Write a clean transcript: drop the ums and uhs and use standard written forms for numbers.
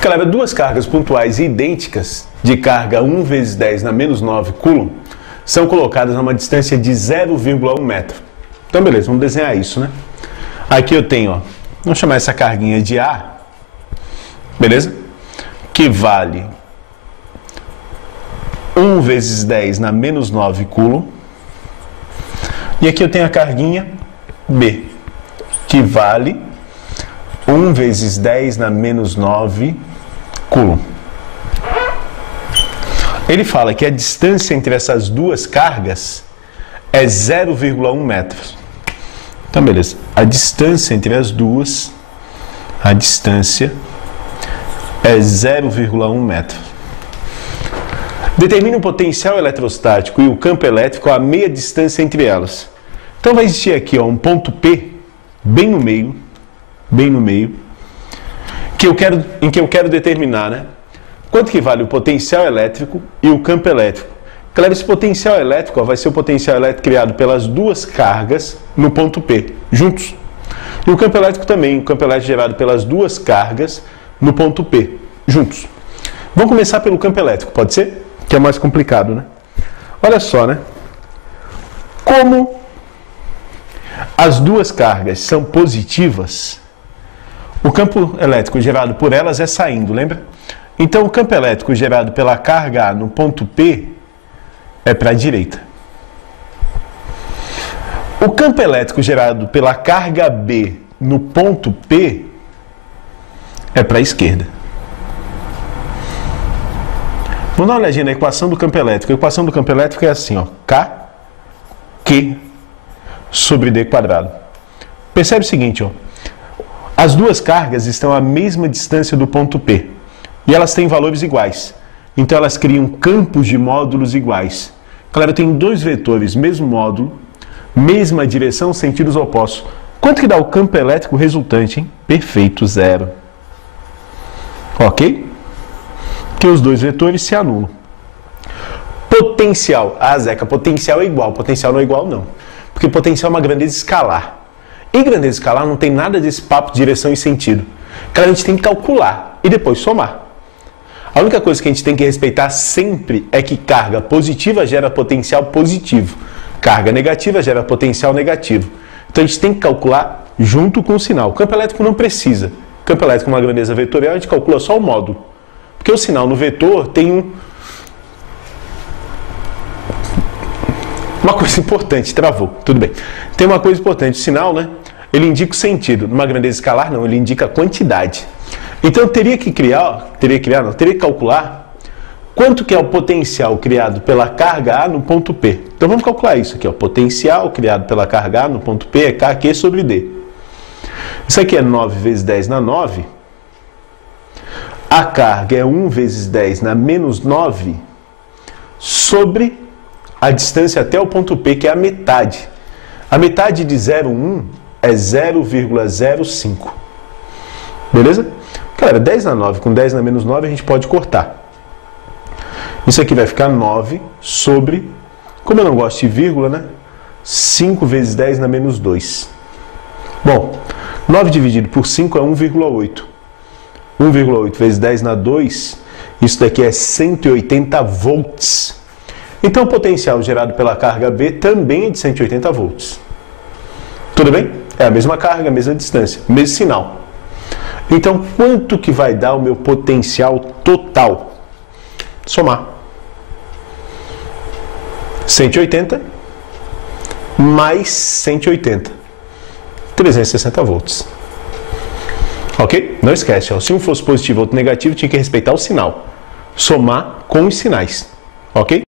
Galera, duas cargas pontuais idênticas de carga 1 vezes 10 na menos 9 coulomb são colocadas numa distância de 0,1 metro. Então, beleza, vamos desenhar isso, né? Aqui eu tenho, ó, vamos chamar essa carguinha de A, beleza? Que vale 1 vezes 10 na menos 9 coulomb. E aqui eu tenho a carguinha B, que vale 1 vezes 10 na menos 9 coulomb. Ele fala que a distância entre essas duas cargas é 0,1 metros. Então, beleza. A distância entre as duas, é 0,1 metro. Determine o potencial eletrostático e o campo elétrico a meia distância entre elas. Então, vai existir aqui, ó, um ponto P, bem no meio, em que eu quero determinar, né? Quanto que vale o potencial elétrico e o campo elétrico? Claro, esse potencial elétrico, ó, vai ser o potencial elétrico criado pelas duas cargas no ponto P, juntos. E o campo elétrico também, o campo elétrico gerado pelas duas cargas no ponto P, juntos. Vamos começar pelo campo elétrico, pode ser? Que é mais complicado, né? Olha só, né? Como as duas cargas são positivas, o campo elétrico gerado por elas é saindo, lembra? Então, o campo elétrico gerado pela carga A no ponto P é para a direita. O campo elétrico gerado pela carga B no ponto P é para a esquerda. Vamos dar uma olhadinha na equação do campo elétrico. A equação do campo elétrico é assim, ó, K, Q sobre D quadrado. Percebe o seguinte, ó, as duas cargas estão à mesma distância do ponto P e elas têm valores iguais. Então elas criam campos de módulos iguais. Claro, eu tenho dois vetores, mesmo módulo, mesma direção, sentidos opostos. Quanto que dá o campo elétrico resultante, hein? Perfeito, 0. Ok? Que os dois vetores se anulam. Potencial. Ah, Zeca, potencial é igual. Potencial não é igual, não. Porque potencial é uma grandeza escalar. Em grandeza escalar não tem nada desse papo de direção e sentido. Claro, a gente tem que calcular e depois somar. A única coisa que a gente tem que respeitar sempre é que carga positiva gera potencial positivo. Carga negativa gera potencial negativo. Então a gente tem que calcular junto com o sinal. O campo elétrico não precisa. O campo elétrico é uma grandeza vetorial, a gente calcula só o módulo. Porque o sinal no vetor tem uma coisa importante, travou, tudo bem. Tem uma coisa importante, o sinal, né? Ele indica o sentido. Numa grandeza escalar, não, ele indica a quantidade. Então eu teria que calcular quanto que é o potencial criado pela carga A no ponto P. Então vamos calcular isso aqui, ó. Potencial criado pela carga A no ponto P é KQ sobre D. Isso aqui é 9 vezes 10 na 9. A carga é 1 vezes 10 na menos 9 sobre a distância até o ponto P, que é a metade. A metade de 0,1 é 0,05. Beleza? Cara, 10 na 9 com 10 na menos 9 a gente pode cortar. Isso aqui vai ficar 9 sobre, como eu não gosto de vírgula, né? 5 vezes 10 na menos 2. Bom, 9 dividido por 5 é 1,8. 1,8 vezes 10 na 2, isso daqui é 180 volts. Então o potencial gerado pela carga B também é de 180 volts. Tudo bem? É a mesma carga, a mesma distância, mesmo sinal. Então, quanto que vai dar o meu potencial total? Somar. 180 mais 180. 360 volts. Ok? Não esquece, ó, se um fosse positivo e outro negativo, tinha que respeitar o sinal. Somar com os sinais. Ok?